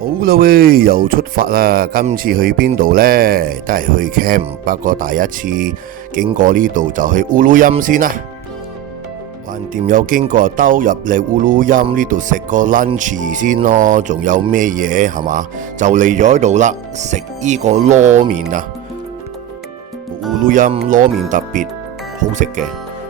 好啦喂，又出發啦！今次去邊度呢？都係去 camp，不過第一次經過呢度就去烏魯音先啦。橫掂有經過兜入嚟烏魯音呢度食個 lunch 先咯，仲有咩嘢係嘛？就嚟咗呢度啦，食呢個撈麵啊！烏魯音撈麵特別好食嘅，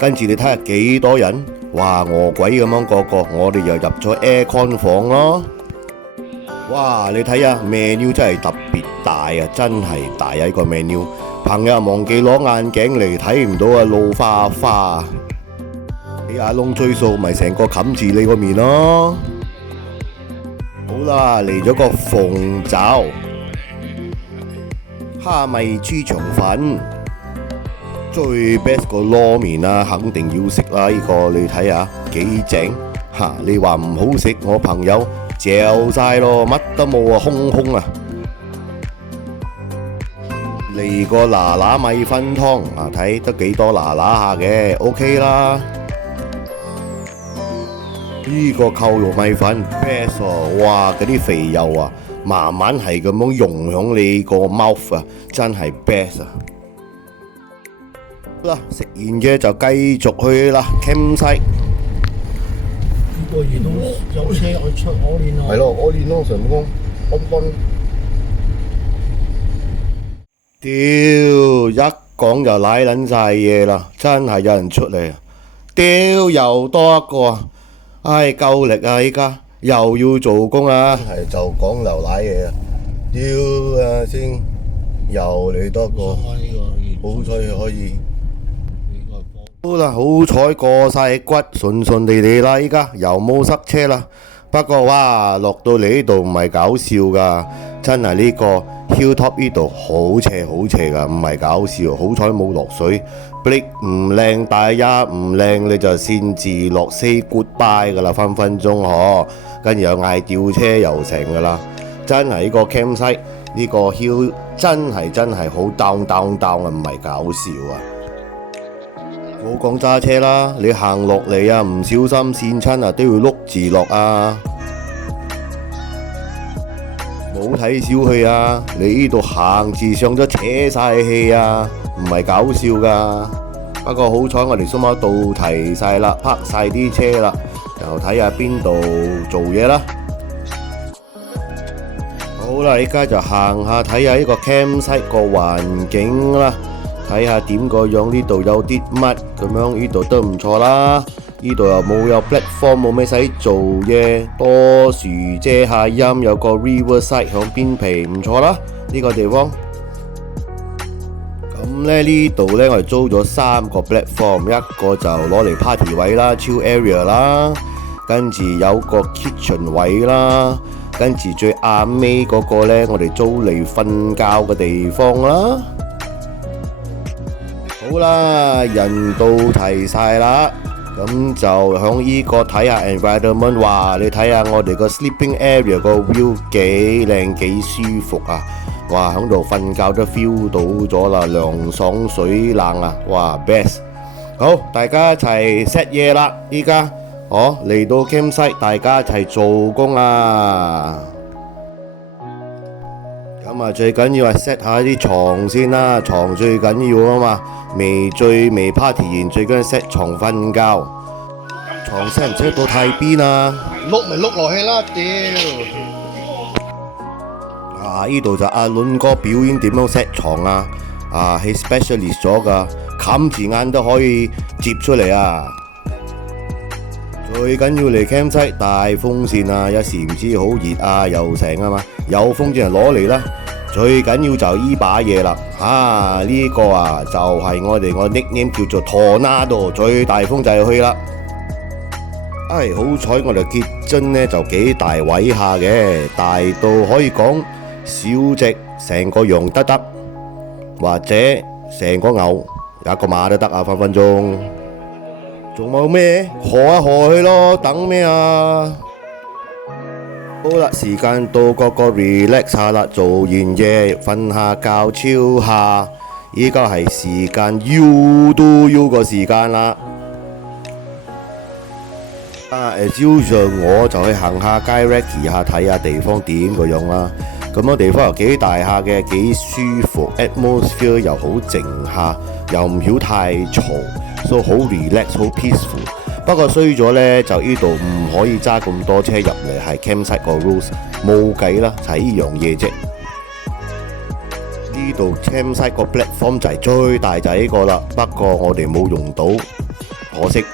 跟住你睇下幾多人，哇餓鬼咁樣個個，我哋又入咗 aircon 房咯。哇！你睇下 menu 真係特別大啊，真係大啊！呢個 menu，朋友忘記攞眼鏡嚟睇唔到啊，老花花。俾阿窿追數，咪成個冚住你個面咯。好啦，嚟咗個鳳爪、蝦米豬腸粉，最 best 個撈麵啊，肯定要食啦！呢個你睇下幾正嚇，你話唔好食，我朋友嚼晒咯，乜都冇啊，空空啊！嚟個嗱嗱米粉湯啊，睇得幾多嗱嗱下嘅 ，OK 啦。呢個扣肉米粉 best 喎，哇！嗰啲肥油啊，慢慢係咁樣溶響你個 mouth 啊，真係 best 啊！好啦，食完嘅就繼續去啦 campsite。呢個遇到有車去出我練啊！係咯，我練咯，成功奔奔。屌，一講就舐撚晒嘢啦，真係有人出嚟啊！屌，又多一個啊！唉，夠力啊！依家又要做工啦，係就講流舐嘢啊！屌啊先，又嚟多個，好彩可以。好啦，好彩過晒骨，順順利利啦！依家又冇塞車啦。不過哇，落到嚟呢度唔係搞笑噶，真係呢個 hilltop 呢度好斜好斜噶，唔係搞笑。好彩冇落水 ，break 唔靚，大家唔靚你就先至落 say goodbye 噶啦，分分鐘嗬。跟住又嗌吊車又成噶啦，真係呢個 campsite 呢個 hill 真係好 down 啊，唔係搞笑啊！冇講揸車啦，你行落嚟啊，唔小心跣親啊，都要碌住落啊！冇睇小佢啊，你呢度行住上咗扯晒氣啊，唔係搞笑噶。不過好彩我哋蘇貓到齊晒啦，泊晒啲車啦，又睇下邊度做嘢啦。好啦，依家就行下睇下呢個 campsite 個環境啦。睇下點個樣，呢度有啲乜咁樣，呢度都唔錯啦。呢度又冇有 platform， 冇咩使做嘅，多樹遮下陰，有個 riverside 響邊皮，唔錯啦。呢個地方咁咧，呢度呢，我哋租咗3個 platform， 一個就攞嚟 party 位啦 ，chill area 啦，跟住有個 kitchen 位啦，跟住最啱尾嗰個呢，我哋租嚟瞓覺嘅地方啦。好啦，人到齊晒啦，咁就響呢個睇下 environment， 哇！你睇下我哋個 sleeping area 個 view 幾靚幾舒服啊！哇，響度瞓覺都 feel 到咗啦，涼爽水冷啊！哇 ，best！ 好，大家一齊 set 嘢啦，依家嚟到 campsite， 大家一齊做工啊！咁啊，最緊要係 set 下啲床先啦，床最緊要啊嘛。未 party 完，最緊要 set 床瞓覺。床 set 唔 set 到太邊啊？碌咪碌落去啦，屌！啊，呢度就阿倫哥表演點樣 set 床啊！啊，係 specialist 咗噶，冚住眼都可以接出嚟啊！最緊要嚟 campsite 大風扇啊，有時唔知好熱啊，又成啊嘛，有風就攞嚟啦。最緊要就依把嘢啦，呢個啊就係我哋個 nickname 叫做 Tornado， 最大風就係去啦。好彩我哋結樽呢就幾大位下嘅，大到可以講小隻成個羊得，或者成個牛有一個馬都得啊，分分鐘。仲冇咩？賀一賀去咯，等咩啊？好啦，時間到，個 relax 下啦，做完嘢瞓下覺超下，依家係時間 U 都 U 個時間啦。照常我就去行下街 recce 下睇下地方點個樣啦。咁樣地方又幾大下嘅，幾舒服 ，atmosphere 又好靜下，又唔曉太嘈，所以好 relax 好 peaceful。不過衰咗呢，就呢度唔可以揸咁多車入嚟，係 campsite 個 rules 冇計啦，就係呢樣嘢啫。呢度 campsite 個 platform 就係最大就係呢個啦，不過我哋冇用到，可惜。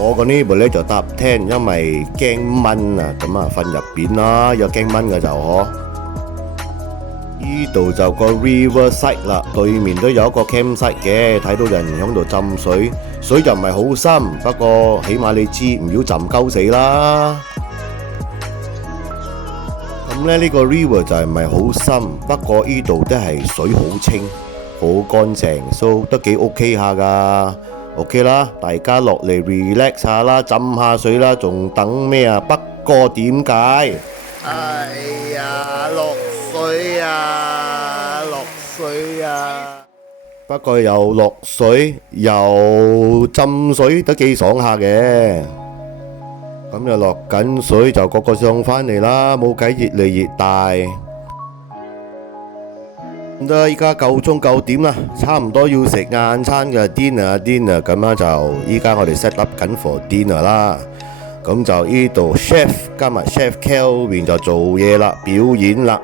我個呢部咧就搭廳，因為驚蚊啊，咁啊瞓入邊啦，有驚蚊嘅就可。呢度就個 riverside 啦，對面都有一個 campsite 嘅，睇到人喺度浸水，水就唔係好深，不過起碼你知唔要浸鳩死啦。咁咧呢個 river 就係唔係好深，不過呢度都係水好清，好乾淨，so 都幾 OK 下噶。OK 啦，大家落嚟 relax 下啦，浸下水啦，仲等咩啊？不過點解？哎呀，落水啊，落水啊！不過又落水又浸水，都幾爽下嘅。咁又落緊水，就個個上返嚟啦，冇計，越嚟越大。依家夠鐘夠點啦，差唔多要食晏餐嘅 dinner，咁樣就依家我哋 set up 緊 for dinner 啦。咁就呢度 chef 今日 chef Kelvin 就做嘢啦，表演啦，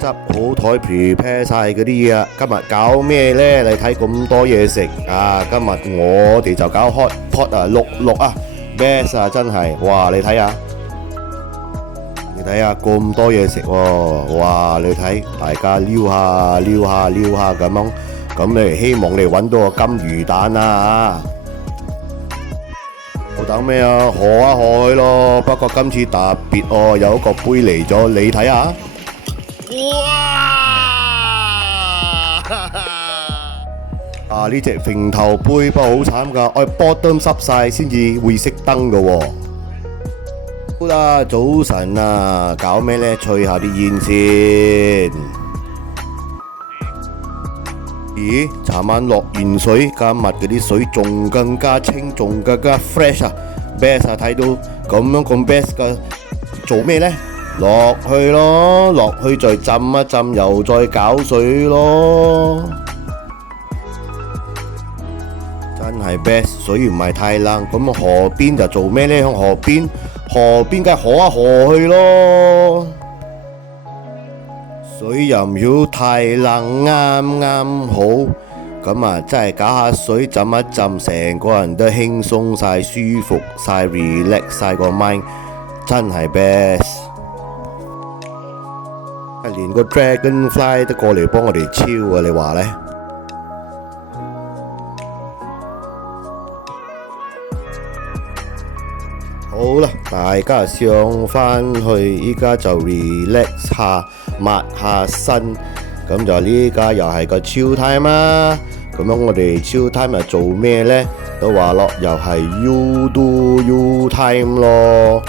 執好台 prepare 晒嗰啲嘢啦。今日搞咩呢？你睇咁多嘢食啊！今日我哋就搞 hot pot 啊，六啊 best 啊，真係哇！你睇下。睇下咁多嘢食喎，哇！你睇大家撩下咁樣，咁你希望你揾到個金魚蛋啦嚇！我等咩啊？賀下賀佢咯！不過今次特別哦，有一個杯嚟咗，你睇下。哇！呢隻平頭杯不過好慘㗎，我 bottom 濕晒先至會熄燈㗎喎。好啦，早晨啊，搞咩呢？吹下啲煙先。咦，尋晚落完水，今日嗰啲水仲更加清，仲更加 fresh 啊 ！best 啊，睇到咁樣咁 best 嘅，做咩呢？落去咯，落去再浸一浸，又再搞水咯。真係 best，水唔係太冷，咁河邊就做咩呢？響河邊梗係河下河去咯，水又唔曉太冷，啱啱好，咁啊真係搞下水浸一浸，成個人都輕鬆晒、舒服晒、relax 晒個 mind， 真係 best。連個 dragonfly 都過嚟幫我哋超啊！你話呢？好啦，大家上返去，依家就 relax 下，抹下身，咁就呢家又係個 chill time 啦。咁樣我哋 chill time 又做咩呢？都話咯，又係 you do you time 咯。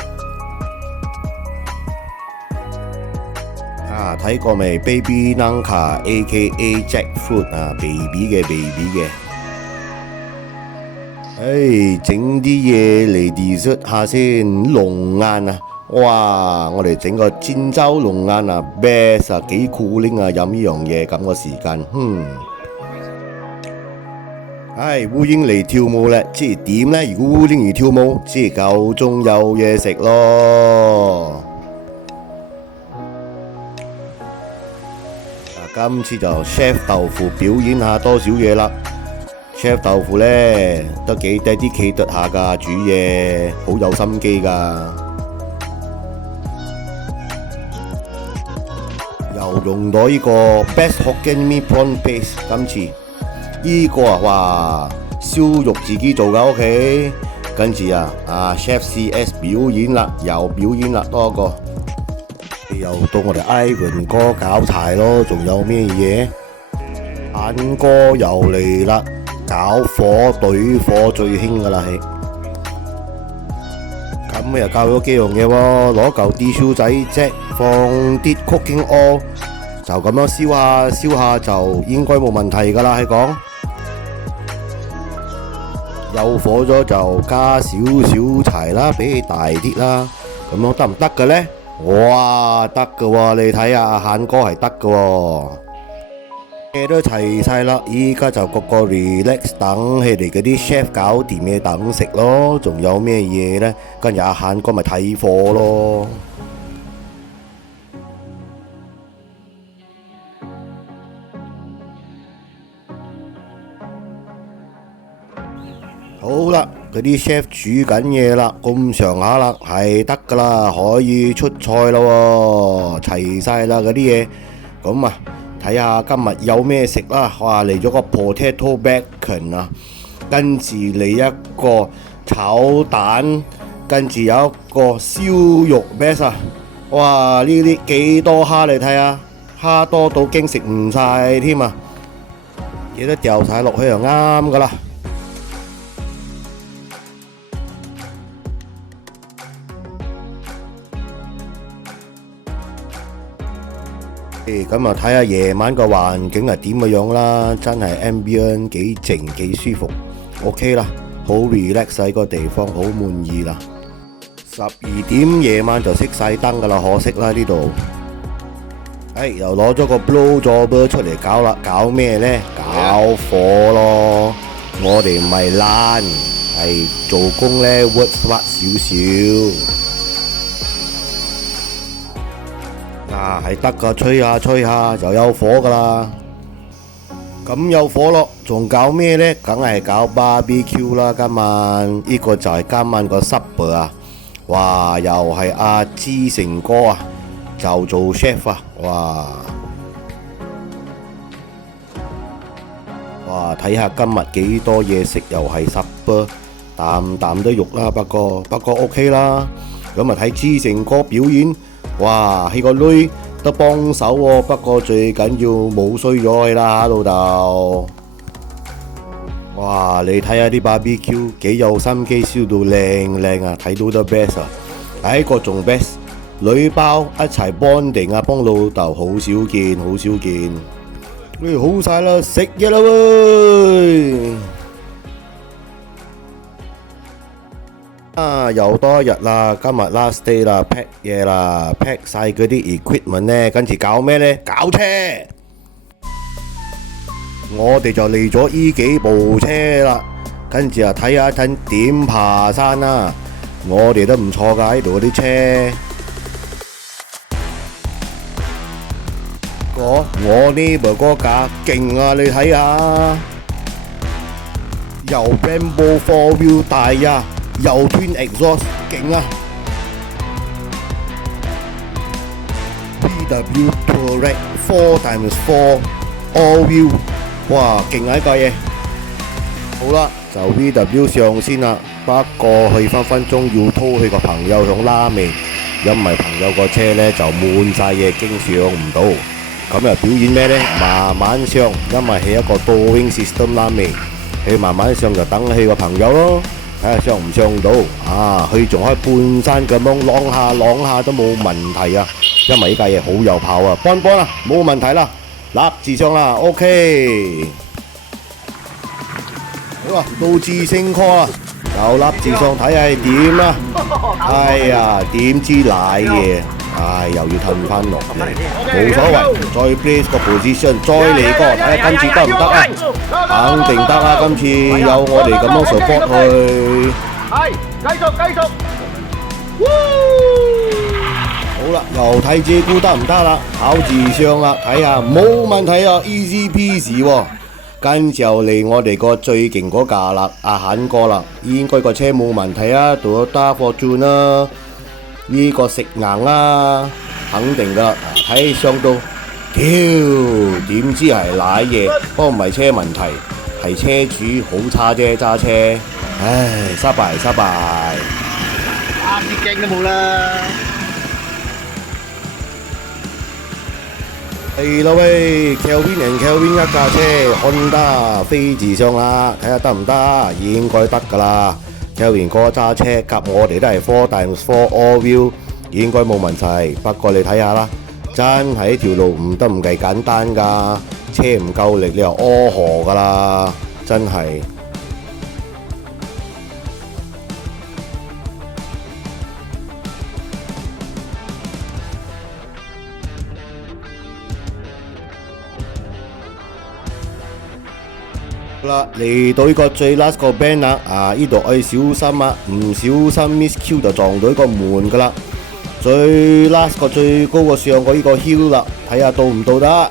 啊，睇過未 ？Baby Nangka A.K.A. Jackfruit 啊 ，baby 嘅。整啲嘢嚟 dessert 下先，龍眼啊！哇，我哋整個尖洲龍眼啊 ，best 啊，幾酷拎啊！飲呢樣嘢咁個時間，烏蠅嚟跳舞咧，即係點呢？如果烏蠅嚟跳舞，即係夠鐘有嘢食咯。今次就 chef 豆腐表演下多少嘢啦。chef 豆腐呢都幾dedicated下噶，煮嘢好有心機噶，又用到呢個 best Hokkien Mee prawn paste， 今次呢個哇燒肉自己做噶屋企，跟住chef CS 表演啦，又表演啦多個，又到我哋 Ivan 哥搞柴咯，仲有咩嘢？眼哥又嚟啦！搞火懟火最興噶啦，係咁又教咗幾樣嘢喎，攞嚿 tissue 仔啫，放啲 cooking oil， 就咁樣燒下就應該冇問題噶啦，係講有火咗就加少少柴啦，比起大啲啦，咁樣得唔得嘅呢？哇，得嘅喎，你睇下阿漢哥係得嘅喎。嘢都齊晒啦，依家就個個 relax 等佢哋嗰啲 chef 搞掂嘢等食咯。仲有咩嘢呢？跟住阿漢哥咪睇貨咯。好啦，嗰啲 chef 煮緊嘢啦，咁上下啦，係得噶啦，可以出菜咯喎，齊晒啦嗰啲嘢。咁啊，睇下今日有咩食啦。哇，嚟咗個 potato bacon 啊，跟住嚟一個炒蛋，跟住有一個燒肉 best 啊。哇，呢啲幾多蝦你睇下，蝦多到驚食唔晒添啊！嘢都掉晒落去就啱噶啦。咁啊，睇下夜晚個環境係點嘅樣啦，真係 ambient 幾靜幾舒服 ，OK 啦，好 relax 喺個地方，好滿意啦。12點夜晚就熄晒燈噶啦，可惜啦呢度。又攞咗個 blow job 出嚟搞啦，搞咩呢？搞火咯！我哋唔係懶，係做工呢 work smart 少少。係得噶，吹下吹下就有火噶啦。咁有火咯，仲搞咩呢？梗係搞 BBQ 啦！今晚呢個就係今晚個 supper 啊！哇，又係阿志成哥啊，就做 chef 啊！哇，睇下今日幾多嘢食，又係 supper，啖啖都肉啦。不過 OK 啦。咁啊睇志成哥表演，哇，佢個女都幫手喎，不過最緊要冇衰咗佢啦，老豆。哇，你睇下啲 BBQ 幾有心機，燒到靚靚啊，睇到都 best 啊！個仲 best， 女包一齊 bonding啊，幫老豆好少見，好少見。好晒啦，食嘢啦喂！又多一日啦，今日 last day 啦 ，pack 嘢啦 ，pack 晒嗰啲 equipment 呢，跟住搞咩呢？搞車！我哋就嚟咗依幾部車啦，跟住睇下點爬山啦。我哋都唔錯噶喺度嗰啲車。我呢部嗰架勁啊，你睇下，又 Brembo 4 wheel 大啊！又 Twin Exhaust 勁啊 ！VW Touareg 4x4 All Wheel， 哇，勁啊呢架嘢！好啦，就 VW 上先啦，不過佢分分鐘要拖佢個朋友響拉尾，因為朋友個車呢就滿晒嘢，經上唔到。咁又表演咩呢？慢慢上，因為係一個 Towing System 拉尾，佢慢慢上就等佢個朋友咯。睇下上唔上到啊！佢仲可以半山咁樣啷下啷下都冇問題啊！因為呢架嘢好有炮啊！幫啦，冇問題啦，立字上啦 ，OK。好啦，到智勝 call 啦，又立字上睇下係點啦。哎呀，點知賴嘢？又要褪翻落嚟，冇所謂，再 place 個 position， 再嚟過，睇下今次得唔得啊？肯定得啦，今次有我哋咁樣 support 佢。係，繼續。好啦，又睇自己估得唔得啦，考智商啦，睇下冇問題啊 ，easy peasy 喎。跟住又嚟我哋個最勁嗰架啦，阿肯哥啦，應該個車冇問題啊，到咗打貨轉啦。呢個食硬啦，肯定噶，睇上到，點知係瀨嘢，不過唔係車問題，係車主好差啫，揸車，唉，失敗，啲鏡都冇啦。嚟啦喂 ，Kelvin 一架車 Honda 飛字上啦，睇下得唔得？應該得噶啦。Kelvin 哥揸車夾我哋都係 4x4 All Wheel， 應該冇問題。不過你睇下啦，真係條路唔得唔計簡單噶，車唔夠力你又柯河噶啦，真係。啦，嚟到呢個最 last 個 band 啦，呢度可以小心啊，唔小心 miss Q 就撞到呢個門噶啦。最 last 個最高個上過呢個 hill 啦，睇下到唔到得？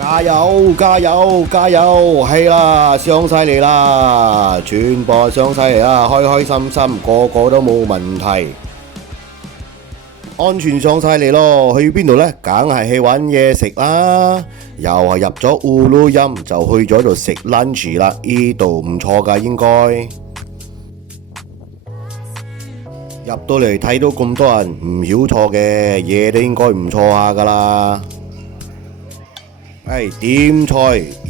加油加油加油！係啦，上晒嚟啦，全部上晒嚟啦，開開心心，個個都冇問題。安全上晒嚟咯，去邊度呢？梗係去揾嘢食啦，又係入咗烏魯音就去咗度食 lunch 啦，呢度唔錯噶應該。入到嚟睇到咁多人，唔曉錯嘅嘢都應該唔錯下噶啦。點菜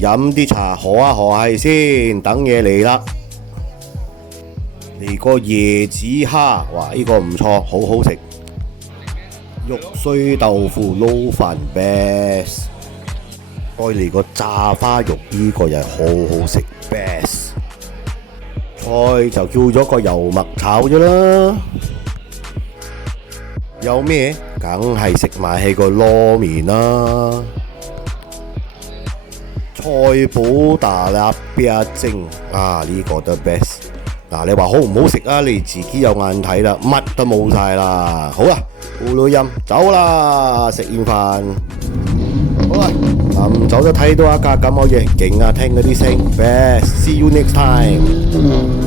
飲啲茶，賀下賀係先，等嘢嚟啦。嚟個椰子蝦，哇！呢個唔錯，好好食。肉碎豆腐撈飯 best， 再嚟個炸花肉，呢個又係好好食 best。菜就叫咗個油麥炒咗啦。有咩？梗係食埋係個撈麵啦。菜脯大辣邊蒸呢個都 best。你話好唔好食啊？你自己有眼睇啦，乜都冇晒啦。好啦，烏魯音走啦，食完飯。好啦，臨走都睇到一架咁嘅嘢，勁啊！聽嗰啲聲 ，best。See you next time。